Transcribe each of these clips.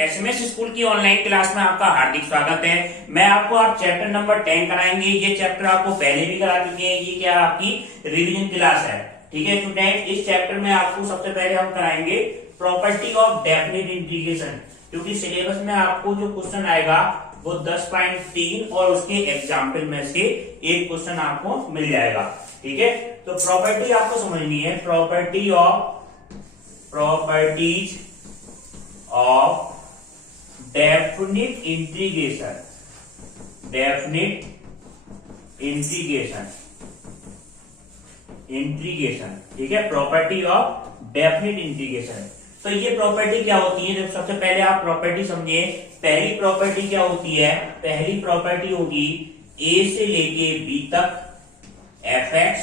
SMS school की online class में आपका हार्दिक स्वागत है। मैं आपको आप चैप्टर नंबर 10 कराएंगे। ये चैप्टर आपको पहले भी करा चुके हैं। ये क्या आपकी रिवीजन क्लास है। ठीक है स्टूडेंट, इस चैप्टर में आपको सबसे पहले हम कराएंगे प्रॉपर्टी ऑफ डेफिनिट इंटीग्रेशन, क्योंकि सिलेबस में आपको जो क्वेश्चन आएगा वो 10.3 और उसके एग्जाम्पल में से एक क्वेश्चन आपको मिल जाएगा। ठीक है, तो प्रॉपर्टी आपको समझनी है। प्रॉपर्टीज ऑफ डेफिनिट इंटीग्रेशन, ठीक है, प्रॉपर्टी ऑफ डेफिनिट इंटीग्रेशन। तो ये प्रॉपर्टी क्या होती है? जब सबसे पहले आप प्रॉपर्टी समझिए। पहली प्रॉपर्टी क्या होती है? पहली प्रॉपर्टी होगी ए से लेके बी तक fx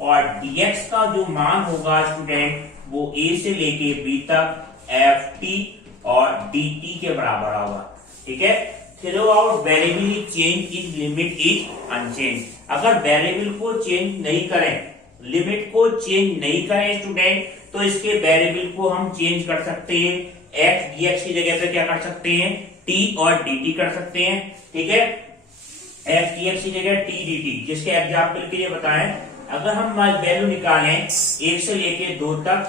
और dx का जो मान होगा स्टूडेंट वो a से लेके b तक ft और dt के बराबर होगा। ठीक है, throughout variable change in limit is unchange. अगर वेरिएबल को चेंज नहीं करें, लिमिट को चेंज नहीं करें स्टूडेंट, तो इसके वेरिएबल को हम चेंज कर सकते हैं। x dx की जगह पे क्या कर सकते हैं? t और dt कर सकते हैं। ठीक है, x dx की जगह t dt। जिसके एग्जाम्पल के लिए बताएं, अगर हम वैल्यू निकालें 1 से लेके 2 तक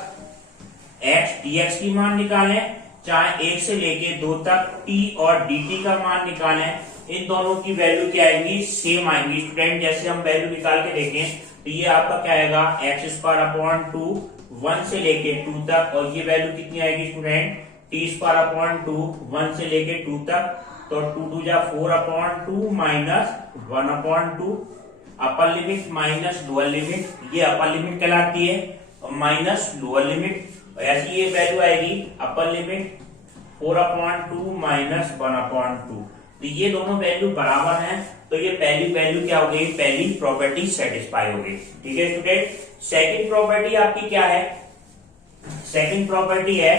x dx की मान निकालें, चाहे 1 से लेके 2 तक t और dt का मान निकालें, इन दोनों की वैल्यू क्या आएगी? सेम आएंगी स्टूडेंट। जैसे हम वैल्यू निकाल के देखें तो ये आपका क्या आएगा? x स्क्वायर अपॉन 2 1 से लेके 2 तक, और ये वैल्यू कितनी आएगी स्टूडेंट? t स्क्वायर अपॉन 2 1 से लेके 2 तक, तो 2 2 जा 4 upon 2 minus 1 upon 2, upper limit minus lower limit, ये अपर लिमिट कहलाती है, और माइनस लोअर लिमिट। ऐसी ये वैल्यू आएगी upper limit 4 upon 2 minus 1 upon 2। तो ये दोनों वैल्यू बराबर हैं, तो ये पहली वैल्यू क्या हो गई? पहली प्रॉपर्टी सेटिस्फाई हो गई। ठीक है स्टूडेंट, सेकंड प्रॉपर्टी आपकी क्या है? सेकंड प्रॉपर्टी है,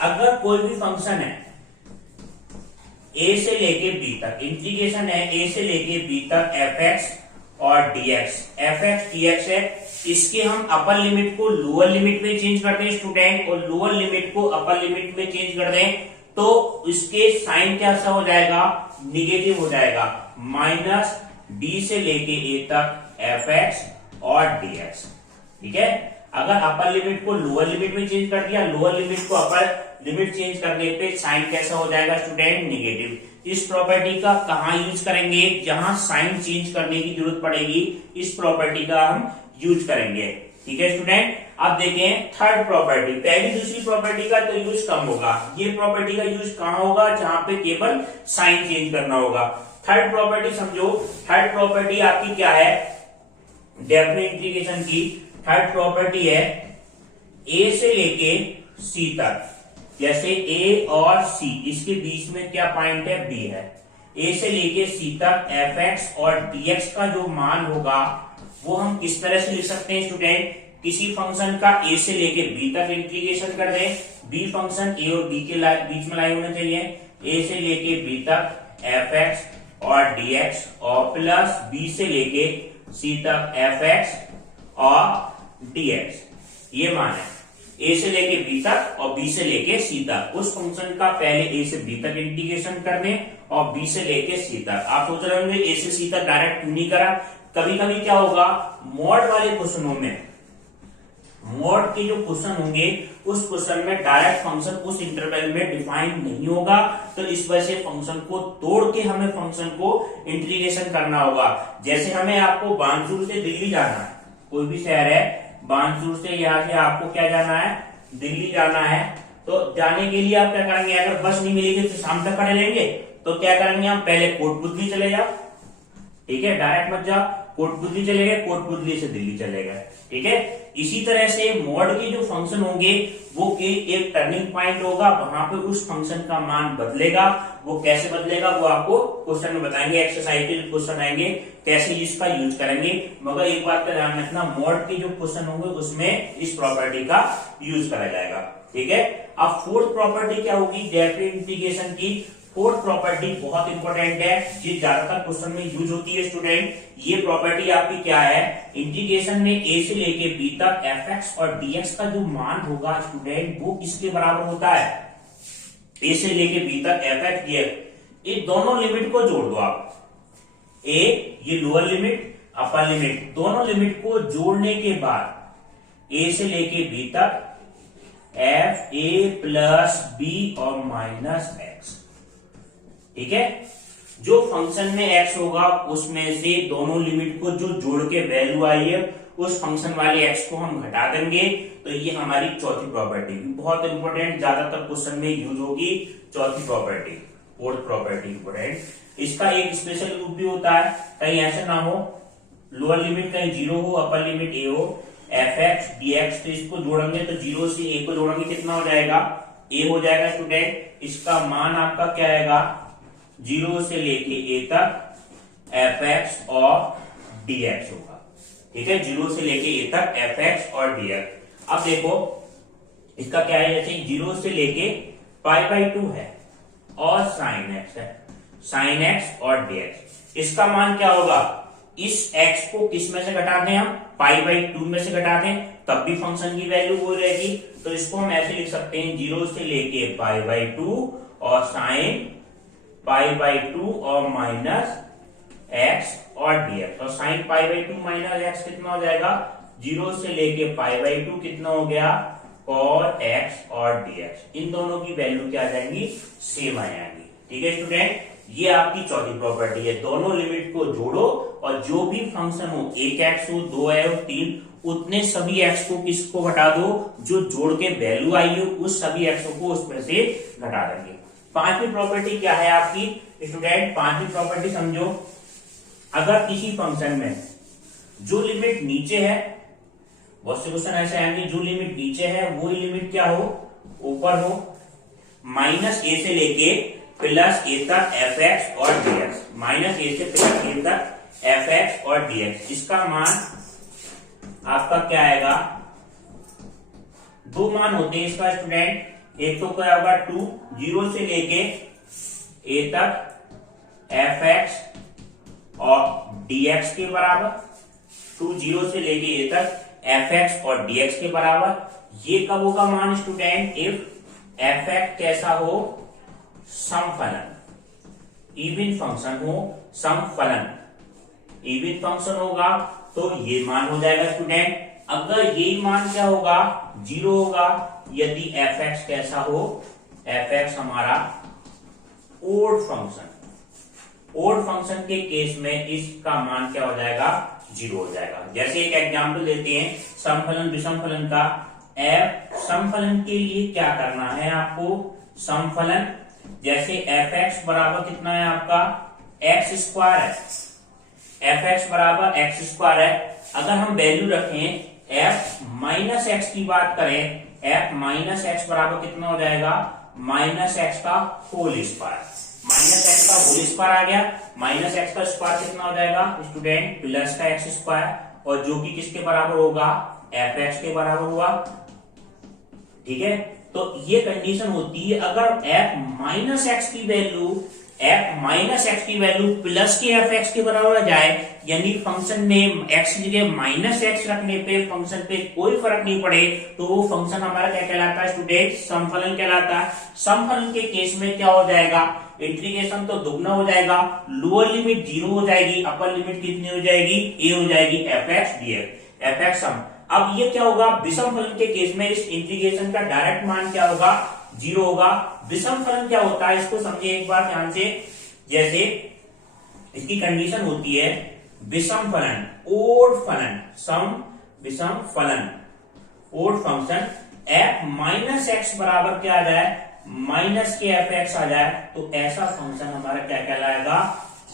अगर कोई भी फंक्शन है a से लेके b तक, इंटीग्रेशन है a से लेके b तक fx और dx, fx dx है, इसके हम अपर लिमिट को लोअर लिमिट में चेंज कर दें स्टूडेंट, और लोअर लिमिट को अपर लिमिट में चेंज कर दें, तो इसके साइन कैसा हो जाएगा? निगेटिव हो जाएगा। माइनस b से लेके a तक fx और dx। ठीक है, अगर अपर लिमिट को लोअर लिमिट में चेंज कर दिया, लोअर लिमिट को अपर लिमिट चेंज करने पे साइन कैसा हो जाएगा स्टूडेंट? निगेटिव। इस प्रॉपर्टी का कहाँ यूज करेंगे? जहां साइन चेंज करने की जरूरत पड़ेगी, इस प्रॉपर्टी का हम यूज करेंगे। ठीक है स्टूडेंट, अब देखें थर्ड प्रॉपर्टी। पहली दूसरी प्रॉपर्टी का तो यूज कम होगा, ये प्रॉपर्टी का यूज कहाँ होगा? जहां पे केवल साइन चेंज करना होगा। थर्ड प्रॉपर्टी समझो। थर्ड प्रॉपर्टी आपकी क्या है? डेफिनिट इंटीग्रेशन की थर्ड प्रॉपर्टी है a से लेके c तक। जैसे a और c, इसके बीच में क्या पॉइंट है? b है। a से लेके c तक fx और dx का जो मान होगा वो हम किस तरह से लिख सकते हैं स्टूडेंट? किसी फंक्शन का a से लेके b तक इंटीग्रेशन कर दें, b फंक्शन a और b के बीच में लाई होना चाहिए, a से लेके b तक fx और dx, और प्लस b से लेके c तक fx और dx। ये मान है a से लेके b तक और b से लेके c तक। उस फंक्शन का पहले a से b तक इंटीग्रेशन कर दें और b से लेके c तक। आप सोच रहे होंगे a से c तक डायरेक्ट क्यों नहीं करा? कभी कभी क्या होगा, मॉड वाले क्वेश्चनों में, मॉड के जो क्वेश्चन होंगे उस क्वेश्चन में डायरेक्ट फंक्शन उस इंटरवल में डिफाइन नहीं होगा, तो इस वजह से फंक्शन को तोड़ के हमें फंक्शन को इंटीग्रेशन करना होगा। जैसे हमें आपको बानसूर से दिल्ली जाना है, कोई भी शहर है, बानसूर से यहाँ से आपको क्या जाना है? दिल्ली जाना है। तो जाने के लिए आप क्या करेंगे? अगर बस नहीं मिलेगी तो शाम तक खड़े लेंगे, तो क्या करेंगे? हम पहले कोटपुतली चले जाओ। ठीक है, डायरेक्ट मत जाओ, कोटपुतली चले गए, कोटपुतली से दिल्ली चले गए। ठीक है, इसी तरह से मॉड के जो फंक्शन होंगे वो एक टर्निंग पॉइंट होगा, वहां पे उस फंक्शन का मान बदलेगा। वो कैसे बदलेगा वो आपको क्वेश्चन में बताएंगे, एक्सरसाइज के क्वेश्चन आएंगे कैसे इसका यूज करेंगे। मगर एक बात का ध्यान रखना, मॉड के जो क्वेश्चन होंगे उसमें इस प्रॉपर्टी का यूज करा जाएगा। ठीक है, अब फोर्थ प्रॉपर्टी क्या होगी डेफिनिट इंटीग्रेशन की? फोर्थ प्रॉपर्टी बहुत इंपॉर्टेंट है, ये ज्यादातर क्वेश्चन में यूज होती है स्टूडेंट। ये प्रॉपर्टी आपकी क्या है? इंटीग्रेशन में a से लेके b तक fx और dx का जो मान होगा स्टूडेंट वो किसके बराबर होता है? ए से लेके बी तक एफ एक्स डी एक्स, ये दोनों लिमिट को जोड़ दो आप। ए ये लोअर लिमिट अपर लिमिट दोनों लिमिट को जोड़ने के बाद ए से लेके बी तक एफ ए प्लस बी और माइनस एक्स। ठीक है, जो फंक्शन में एक्स होगा उसमें से दोनों लिमिट को जो जोड़ के वैल्यू आई है उस फंक्शन वाले एक्स को हम घटा देंगे। तो ये हमारी चौथी प्रॉपर्टी, बहुत इंपॉर्टेंट, ज्यादातर क्वेश्चन में यूज होगी चौथी प्रॉपर्टी, फोर्थ प्रॉपर्टी इंपॉर्टेंट। इसका एक स्पेशल रूप भी होता है, कहीं ऐसे ना हो लोअर लिमिट कहीं जीरो हो अपर लिमिट ए हो, एफ एक्स डी एक्स, तो इसको जोड़ेंगे तो जीरो से ए को जोड़ेंगे कितना हो जाएगा, ए हो जाएगा स्टूडेंट। इसका मान आपका क्या आएगा, जीरो से लेके ए तक एफ एक्स और डी एक्स होगा। ठीक है, जीरो से लेके ए तक एफ एक्स और डी एक्स। अब देखो इसका क्या है, जैसे जीरो से लेके पाई बाई 2 है और साइन एक्स है, साइन एक्स और डी एक्स। इसका मान क्या होगा, इस x को किस में से घटा दें हम, पाई बाई 2 में से घटा दें, तब भी फंक्शन की वैल्यू वो रहेगी। तो इसको हम ऐसे लिख सकते हैं, जीरो से लेके पाई बाई 2 और साइन पाई बाई 2 और माइनस एक्स और dx, और sine pi by 2 minus x कितना हो जाएगा, जीरो से लेके पाई बाई 2 कितना हो गया, cos x और dx। इन दोनों की वैल्यू क्या आ जाएंगी, सेम आ जाएंगी। ठीक है स्टूडेंट, ये आपकी चौथी प्रॉपर्टी है, दोनों लिमिट को जोड़ो और जो भी फंक्शन हो, एक एक्स हो, 2 हो, 3, उतने सभी एक्स को किसको घटा दो, जो जोड़ के वैल्यू आई हो उस सभी एक्स को उसमें से घटा देंगे। पांचवी प्रॉपर्टी क्या है आपकी स्टूडेंट, पांचवी प्रॉपर्टी समझो, अगर किसी फंक्शन में जो लिमिट नीचे है, बहुत से क्वेश्चन ऐसे आएंगे, जो लिमिट नीचे है वही लिमिट क्या हो, ऊपर हो, माइनस ए से लेके प्लस ए तक एफ एक्स और डी एक्स, माइनस ए से प्लस ए तक एफ एक्स और डी एक्स। इसका मान आपका क्या आएगा, दो मान होते हैं इसका स्टूडेंट, एक तो क्या होगा 2, जीरो से लेके ए तक एफ एक्स और dx के बराबर, 2 जीरो से लेके ए तक एफ एक्स और dx के बराबर। ये कब होगा मान स्टूडेंट, इफ एफ एक्स कैसा हो, समफलन, इवन फंक्शन हो, समफलन इवन फंक्शन होगा तो ये मान हो जाएगा स्टूडेंट। अगर ये मान क्या होगा, जीरो होगा, यदि एफ एक्स कैसा हो, एफ एक्स हमारा ओड फंक्शन, ओड फंक्शन के केस में इसका मान क्या हो जाएगा, जीरो हो जाएगा। जैसे एक एग्जांपल देते हैं समफलन विषमफलन का। एफ समफलन के लिए क्या करना है आपको, समफलन जैसे एफ एक्स बराबर कितना है आपका, एक्स स्क्वायर है, एफ एक्स बराबर एक्स स्क्वायर है। अगर हम वैल्यू रखें एफ माइनस एक्स की बात करें, एफ माइनस एक्स बराबर कितना हो जाएगा, माइनस एक्स का होल स्क्वायर, माइनस एक्स का होल स्क्वायर आ गया, माइनस एक्स का स्क्वायर कितना हो जाएगा स्टूडेंट, प्लस का एक्स स्क्वायर, और जो कि किसके बराबर होगा, एफ एक्स के बराबर हुआ। ठीक है, तो ये कंडीशन होती है अगर एफ माइनस एक्स की वैल्यू, एफ माइनस एक्स की वैल्यू प्लस के एफ एक्स के बराबर आ जाए, यानी फंक्शन में एक्स की जगह माइनस एक्स रखने पे फंक्शन पे कोई फर्क नहीं पड़े, तो वो फंक्शन हमारा क्या कहलाता है स्टूडेंट, समफलन कहलाता है। समफलन के केस में क्या हो जाएगा, इंटीग्रेशन तो दुगना हो जाएगा, लोअर लिमिट जीरो हो जाएगी, अपर लिमिट कितनी हो जाएगी, ए हो जाएगी, f x d x, f x sum. अब ये क्या होगा, विषम फलन के केस में इस इंटीग्रेशन का डायरेक्ट मान क्या होगा, जीरो होगा। विषम फलन क्या होता है, इसको समझिए एक बार ध्यान से। जैसे इसकी कंडीशन होती है विषम फलन, ओड फलन, सम विषम फलन, odd function f minus x बराबर क्या आ जाए, माइनस के एफ एक्स आ जाए, तो ऐसा फंक्शन हमारा क्या कहलाएगा,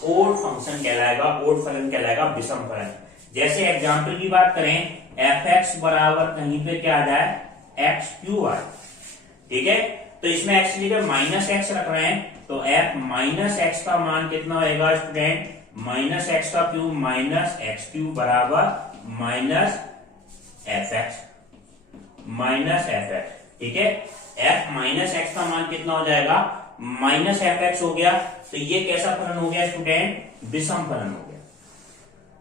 ओड फंक्शन कहलाएगा, ओड फलन कहलाएगा, विषम फलन। जैसे एग्जांपल की बात करें, एफ एक्स बराबर कहीं पे क्या आ जाए, एक्स क्यूब आए। ठीक है, तो इसमें एक्स की जगह माइनस एक्स रख रहे हैं, तो एफ माइनस एक्स का मान कितना होगा स्टूडेंट, माइनस एक्स का क्यूब माइनस एक्स क्यूब बराबर minus F x, minus F x. ठीक है, एफ माइनस एक्स का मान कितना हो जाएगा, माइनस एफ एक्स हो गया। तो ये कैसा फलन हो गया स्टूडेंट, विषम फलन हो गया।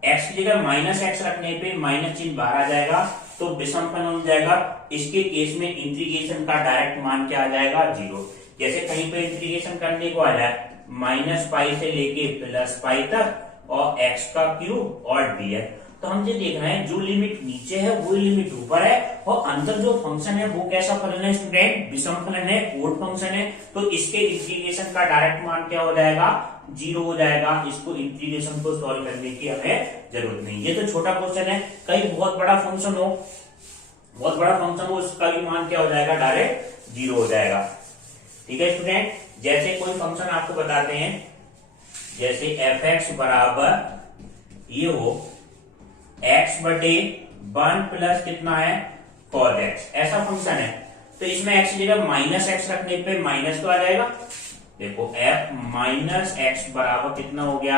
एक्स की जगह माइनस एक्स रखने पे माइनस चिन्ह बाहर आ जाएगा, तो विषम फलन हो जाएगा। इसके केस में इंटीग्रेशन का डायरेक्ट मान क्या आ जाएगा, जीरो। जैसे कहीं पे इंटीग्रेशन करने को आ जाए माइनस पाई से लेके प्लस पाई तक और एक्स का क्यूब और dx, तो हम ये देख रहे हैं जो लिमिट नीचे है वो लिमिट ऊपर है और अंदर जो फंक्शन है वो कैसा फलन है स्टूडेंट, विषम फलन है, ओड फंक्शन है। तो इसके इंटीग्रेशन का डायरेक्ट मान क्या हो जाएगा, 0 हो जाएगा। इसको इंटीग्रेशन को सॉल्व करने की हमें जरूरत नहीं। ये तो छोटा क्वेश्चन है, कहीं बहुत बड़ा फंक्शन हो, बहुत बड़ा फंक्शन हो, उसका भी मान क्या हो जाएगा, डायरेक्ट 0 हो जाएगा। ठीक है स्टूडेंट, जैसे कोई फंक्शन आपको बताते हैं, जैसे एफ एक्स बराबर ये हो एक्स बटे 1 प्लस कितना है cos x, ऐसा फंक्शन है। तो इसमें एक्स की जगह माइनस एक्स रखने पे माइनस तो आ जाएगा। देखो एफ माइनस एक्स बराबर कितना हो गया,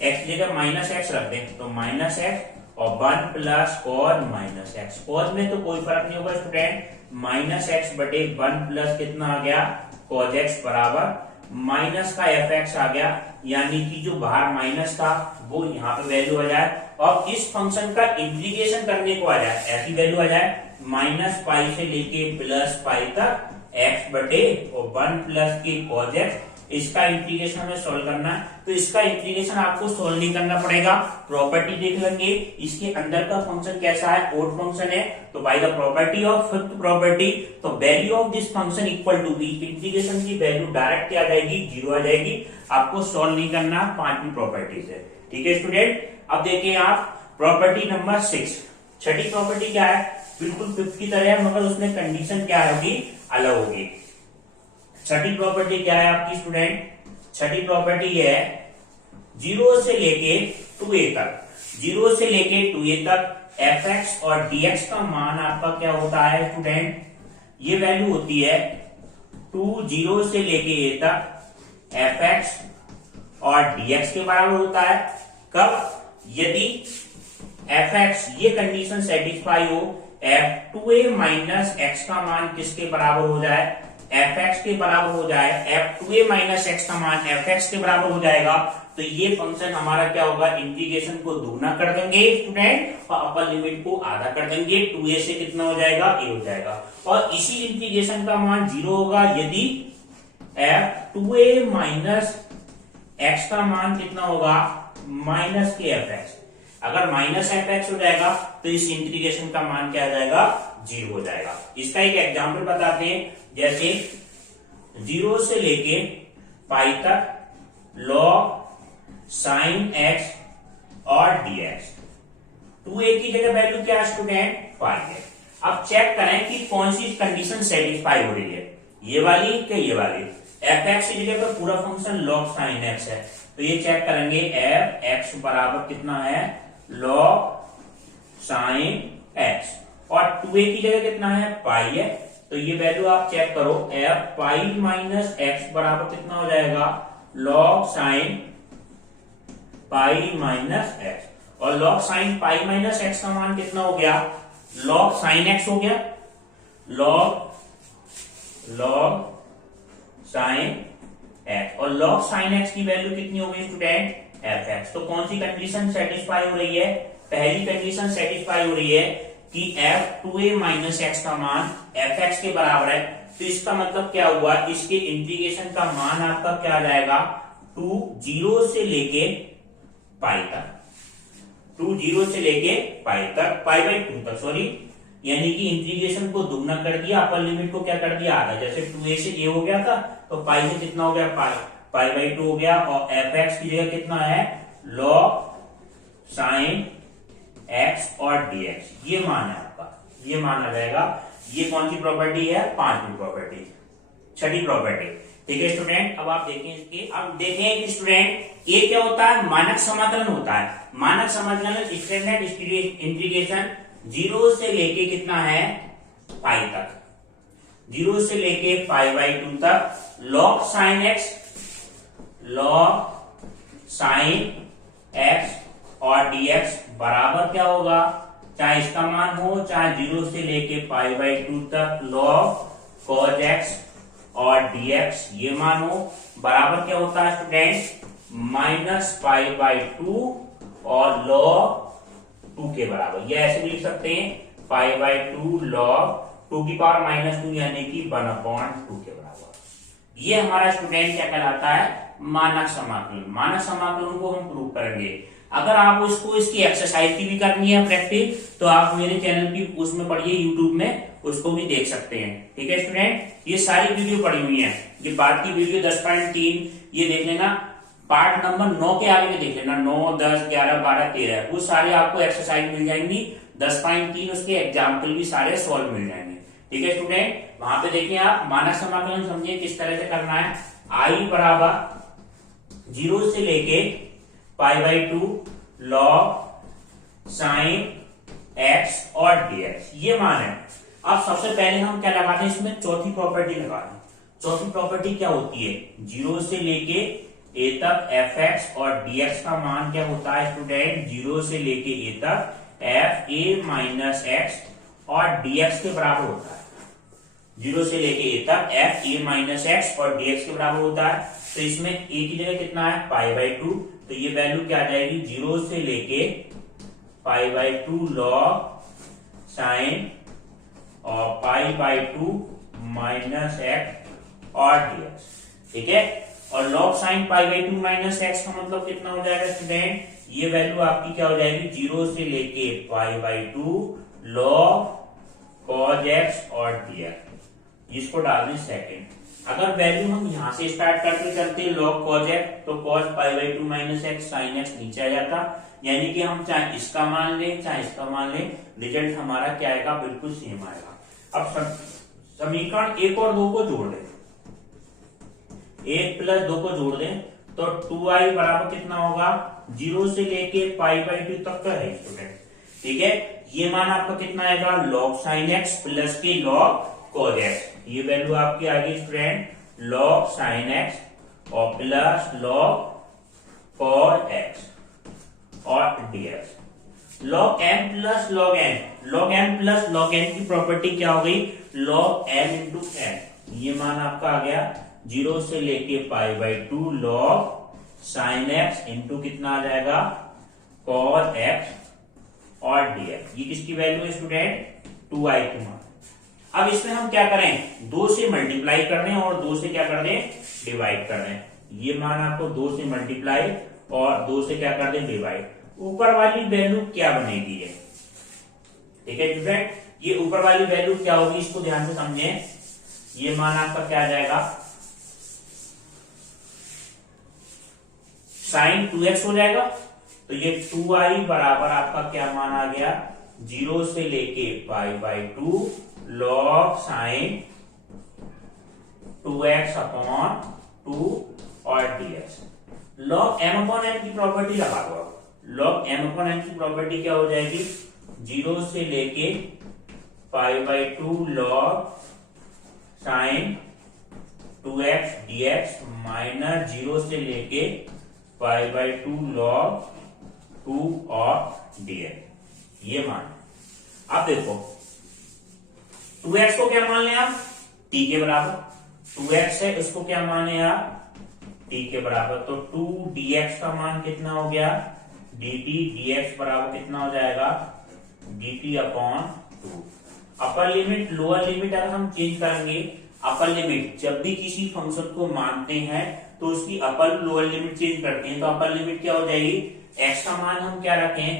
एक्स की जगह माइनस एक्स रख दें तो माइनस एक्स और 1 plus cos minus x. Cos में तो कोई फर्क नहीं होगा स्टूडेंट, माइनस एक्स बटे 1 प्लस कितना आ गया cos x बराबर माइनस का एफ एक्स आ गया, यानी कि जो बाहर माइनस था वो यहाँ पे वैल्यू आ जाए और इस फंक्शन का इंटीग्रेशन करने को आ जाए, ऐसी वैल्यू आ जाए माइनस पाई से लेके प्लस पाई तक एक्स बटे और 1 प्लस के cos x। इसका इंटीग्रेशन हमें सोल्व करना है, तो इसका इंटीग्रेशन आपको सोल्व नहीं करना पड़ेगा, प्रॉपर्टी देख लेंगे इसके अंदर का फंक्शन कैसा है, ओड फंक्शन है। तो by the property of fifth property, तो value of this function equal to b, integration की वैल्यू डायरेक्ट क्या आ जाएगी, 0 आ जाएगी। आपको सोल्व नहीं करना, 5वीं प्रॉपर्टी से। ठीक है स्टूडेंट, अब देखिए आप प्रॉपर्टी नंबर 6, छठी प्रॉपर्टी क्या है, बिल्कुल फिफ्थ की तरह है मगर उसमें कंडीशन क्या होगी, अलग होगी। छठी प्रॉपर्टी क्या है आपकी स्टूडेंट, छठी प्रॉपर्टी है 0 से लेके 2a तक, 0 से लेके 2a तक एफ एक्स और dx का मान आपका क्या होता है स्टूडेंट, ये वैल्यू होती है 0 से लेके a तक एफ एक्स और dx के बराबर होता है। कब, यदि एफ एक्स ये कंडीशन सेटिस्फाई हो, एफ 2a माइनस एक्स का मान किसके बराबर हो जाए, एफ एक्स के बराबर हो जाए, एफ 2a माइनस एक्स का मान एफ एक्स के बराबर हो जाएगा, तो ये फंक्शन हमारा क्या होगा, इंटीग्रेशन को दुगना कर देंगे स्टूडेंट और अपर लिमिट को आधा कर देंगे, 2a से कितना हो जाएगा, a हो जाएगा। और इसी इंटीग्रेशन का मान 0 होगा यदि एफ 2a माइनस एक्स का मान कितना होगा, माइनस के एफ एक्स। अगर माइनस एफ एक्स हो जाएगा तो इस इंटीग्रेशन का मान क्या आ जाएगा, 0 हो जाएगा। इसका एक एग्जाम्पल बताते हैं, जैसे 0 से लेके पाई तक log साइन एक्स और dx, 2a की जगह वैल्यू क्या है स्टूडेंट, पाई है। अब चेक करें कि कौन सी कंडीशन सेटिस्फाई हो रही है, ये वाली क्या ये वाली। एफ एक्स की जगह पर पूरा फंक्शन log साइन एक्स है, तो ये चेक करेंगे एफ एक्स बराबर कितना है, log साइन एक्स और 2a की जगह कितना है, पाई है। तो ये वैल्यू आप चेक करो, एफ पाई माइनस एक्स बराबर कितना हो जाएगा, log sine pi minus x, और log sine pi minus x का मान कितना हो गया, log साइन एक्स हो गया, log साइन एक्स, और log साइन एक्स की वैल्यू कितनी हो गई स्टूडेंट, एफ एक्स। तो कौन सी कंडीशन सेटिस्फाई हो रही है, पहली कंडीशन सेटिस्फाई हो रही है कि एफ 2a माइनस एक्स का मान एफ एक्स के बराबर है। तो इसका मतलब क्या हुआ, इसके इंटीग्रेशन का मान आपका क्या आ जाएगा, 0 से लेके पाई तक, 0 से लेके पाई तक, पाई बाई 2 तक, सॉरी, यानी कि इंटीग्रेशन को दुगना कर दिया, अपर लिमिट को क्या कर दिया, आधा। जैसे 2a से a हो गया था तो पाई से कितना हो गया, पाई बाई 2 हो गया, और एफ एक्स की जगह कितना है, log साइन एक्स और dx, ये मान है आपका, ये मान आ जाएगा। ये कौन सी प्रॉपर्टी है, 5वीं प्रॉपर्टी, छठी प्रॉपर्टी। ठीक है स्टूडेंट, अब आप देखें इसके, अब देखें कि स्टूडेंट ये क्या होता है, मानक समाकलन होता है। मानक समाकलन स्टैंडर्ड इंटीग्रेशन 0 से लेके कितना है, पाई तक, 0 से लेके पाई बाई 2 तक, log sine x, log sine x और dx बराबर क्या होगा, चाहे इसका मान हो, चाहे 0 से लेके पाई बाई 2 तक log cos x और dx ये मान हो, बराबर क्या होता है स्टूडेंट, माइनस पाई बाई 2 और log 2 के बराबर। ये ऐसे लिख सकते हैं, पाई बाई 2 log 2 की पावर माइनस 2 यानी कि 1/2 के बराबर। ये हमारा स्टूडेंट क्या कहलाता है, मानक समाकलन। मानक समाकलन को हम प्रूव करेंगे। अगर आप उसको इसकी एक्सरसाइज की भी करनी है प्रैक्टिस, तो आप मेरे चैनल की उसमें पढ़िए, यूट्यूब में उसको भी देख सकते हैं। ठीक है स्टूडेंट, ये सारी वीडियो पड़ी हुई है। ये बाद की वीडियो 10.3 ये देख लेना, पार्ट नंबर 9 के आगे में देख लेना, 9, 10, 11, 12, 13 वो सारे आपको एक्सरसाइज मिल जाएंगी। 10.3 उसके एग्जाम्पल भी सारे सॉल्व मिल जाएंगे। ठीक है स्टूडेंट, वहां पे देखिए आप मानक समाकलन समझिए किस तरह से करना है। आई बराबर 0 से लेके π/2 log sin x और dx, ये मान है। अब सबसे पहले हम क्या लगाते हैं, इसमें चौथी प्रॉपर्टी लगाते हैं। चौथी प्रॉपर्टी क्या होती है, 0 से लेके a तक fx और dx का मान क्या होता है स्टूडेंट, 0 से लेके a तक f a माइनस x और dx के बराबर होता है। 0 से लेके a तक f a माइनस x और dx के बराबर होता है। तो इसमें a की जगह कितना है, π/2, तो ये वैल्यू क्या आ जाएगी, 0 से लेके π/2 log sin और π/2 माइनस x और dx। ठीक है, और log sin π/2 माइनस x का मतलब कितना हो जाएगा स्टूडेंट, ये वैल्यू आपकी क्या हो जाएगी, 0 से लेके π/2 log cos x और dx। इसको डाल दें सेकेंड। अगर वैल्यू हम यहां से स्टार्ट करते चलते log cos x, तो cos π/2 minus x sin x नीचे आ जाता, यानी कि हम चाहे इसका मान लें चाहे इसका मान लें, रिजल्ट हमारा क्या आएगा, बिल्कुल सेम आएगा। अब समीकरण 1 और 2 को जोड़ दें, 1 प्लस 2 को जोड़ दें, तो 2i बराबर कितना होगा, 0 से लेके π/2 तक का है स्टूडेंट। ठीक है, ये मान आपका कितना आएगा, log sin x प्लस के log cos x। ये वैल्यू आपकी आ गई स्टूडेंट, log sin x और प्लस log cos x और dx। log m plus log n, log m plus log n की प्रॉपर्टी क्या हो गई, log m इंटू n। ये मान आपका आ गया 0 से लेके π/2 log sin x इंटू कितना आ जाएगा, cos x और dx। ये किसकी वैल्यू है स्टूडेंट, 2i की मान। अब इसमें हम क्या करें, 2 से मल्टीप्लाई कर दें और 2 से क्या कर दें, डिवाइड कर दें। ये मान आपको 2 से मल्टीप्लाई और 2 से क्या कर दें, डिवाइड। ऊपर वाली वैल्यू क्या बनेगी ये, ठीक है स्टूडेंट, ये ऊपर वाली वैल्यू क्या होगी, इसको ध्यान से समझें। ये मान आपका क्या आ जाएगा, sin 2x हो जाएगा। तो ये 2i बराबर आपका क्या मान आ गया, 0 से लेके π/2 log sin 2x अपॉन 2 और dx। log m upon n की प्रॉपर्टी लगा दो। log m अपॉन n की प्रॉपर्टी क्या हो जाएगी, 0 से लेके π/2 log sin 2x dx minus 0 से लेके π/2 log 2 और dx। ये मान, अब देखो 2x को क्या मान लें आप, t के बराबर। 2x है, उसको क्या माने आप, t के बराबर। तो 2 dx का मान कितना हो गया, dt dx बराबर कितना हो जाएगा, dt upon 2। Upper limit lower limit अगर हम चेंज करेंगे, अपर लिमिट जब भी किसी फंक्शन को मानते हैं तो उसकी अपर लोअर लिमिट चेंज करते हैं। तो अपर लिमिट क्या हो जाएगी, x का मान हम क्या रखें,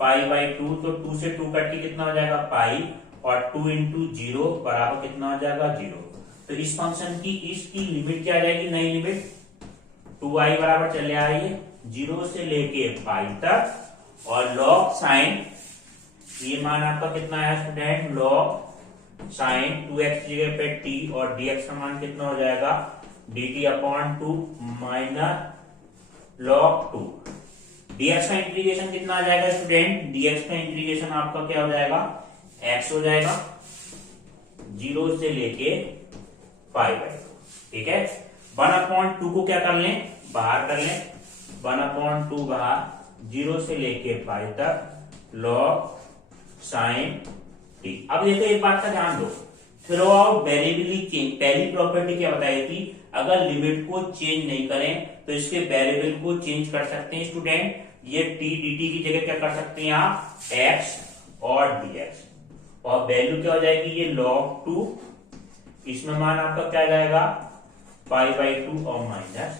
π/2, तो 2 से 2 कट के कितना हो जाएगा पाई, और 2 इंटू 0 बराबर कितना हो जाएगा 0। तो इस फंक्शन की इसकी लिमिट क्या आ जाएगी, नई लिमिट 2i बराबर चले आइए 0 से लेके पाई तक, और log साइन, ये मान आपका कितना है स्टूडेंट, log साइन 2x की जगह पे t और dx का मान कितना हो जाएगा, dt upon 2 minus log 2। dx का इंटीग्रेशन कितना आ जाएगा स्टूडेंट, dx का इंटीग्रेशन आपका क्या हो जाएगा, x हो जाएगा 0 से लेके π/2। ठीक है, 1/2 को क्या कर लें, बाहर कर लें, 1/2 बाहर, 0 से लेके पाई तक log साइन t। अब देखो एक बात का ध्यान दो, थ्रो आउट वेरिएबली चेंज, पहली प्रॉपर्टी क्या बताई थी, अगर लिमिट को चेंज नहीं करें तो इसके वेरिएबल को चेंज कर सकते हैं स्टूडेंट। ये t dt की जगह क्या कर सकते हैं आप, x और dx, और वैल्यू क्या हो जाएगी, ये log 2, इसमें मान आपका क्या जाएगा π/2 और -0,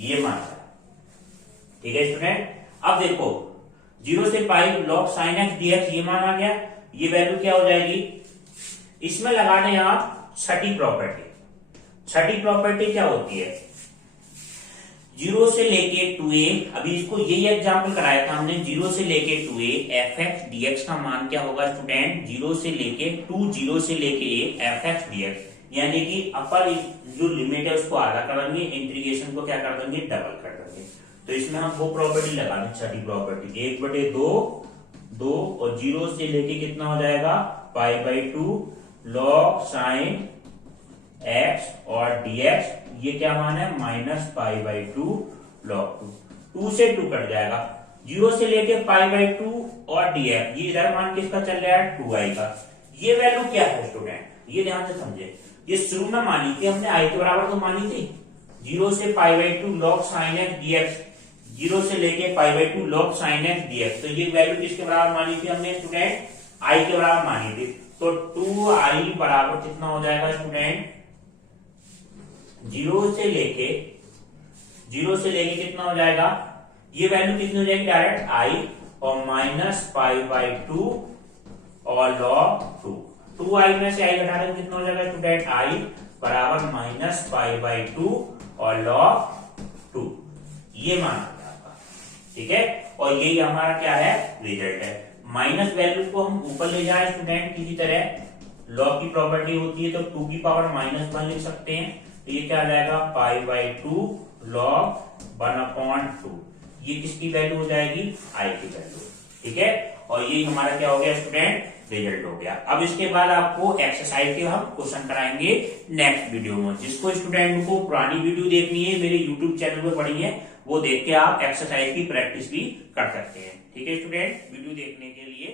ये मान है। ठीक है स्टूडेंट, अब देखो 0 से पाई log sin x dx ये मान आ गया, ये वैल्यू क्या हो जाएगी, इसमें लगा दें आप छठी प्रॉपर्टी। छठी प्रॉपर्टी क्या होती है, 0 से लेके 2a, अभी इसको यही एग्जांपल कराया था हमने, 0 से लेके 2a fx dx का मान क्या होगा स्टूडेंट, 0 से लेके a fx dx, यानी कि अपर जो लिमिट है उसको आधा कर देंगे, इंटीग्रेशन को क्या कर देंगे, डबल कर देंगे। तो इसमें हम वो प्रॉपर्टी लगा दें, छठी प्रॉपर्टी, 1/2 और 0 से लेके कितना हो जाएगा π/2 log sin x और dx, ये क्या मान है -π/2 log 2 से 2 कट जाएगा, 0 से लेके π/2 और dx, ये इधर मान किसका चल रहा है 2i का। ये वैल्यू क्या है स्टूडेंट, ये ध्यान से समझे, ये शुरू में मानी थी हमने i के बराबर तो मानी थी, 0 से π/2 log sin x dx, 0 से लेके π/2 log sin x dx, तो ये वैल्यू किसके बराबर मानी थी हमने स्टूडेंट, i के बराबर मानी थी। तो 2i बराबर कितना हो जाएगा स्टूडेंट, 0 से लेके कितना हो जाएगा, ये वैल्यू कितनी हो जाएगी डायरेक्ट i और -π/2 और log 2, 2i में से i घटा दें कितना हो जाएगा स्टूडेंट, i बराबर -π/2 और log 2, ये मान आ गया आपका। ठीक है, और यही हमारा क्या है रिजल्ट है। माइनस वैल्यू को हम ऊपर ले जाए स्टूडेंट किसी तरह, लॉग की प्रॉपर्टी होती है तो 2 की पावर -1 लिख सकते हैं, तो ये क्या आ जाएगा π/2 log 1/2, ये किसकी वैल्यू हो जाएगी, i की वैल्यू। ठीक है, और ये हमारा क्या हो गया स्टूडेंट, रिजल्ट हो गया। अब इसके बाद आपको एक्सरसाइज के हम क्वेश्चन कराएंगे नेक्स्ट वीडियो में। जिसको स्टूडेंट को पुरानी वीडियो देखनी है मेरे यूट्यूब चैनल पे पड़ी है, वो देख के आप एक्सरसाइज की प्रैक्टिस भी कर सकते हैं। ठीक है स्टूडेंट, वीडियो देखने के लिए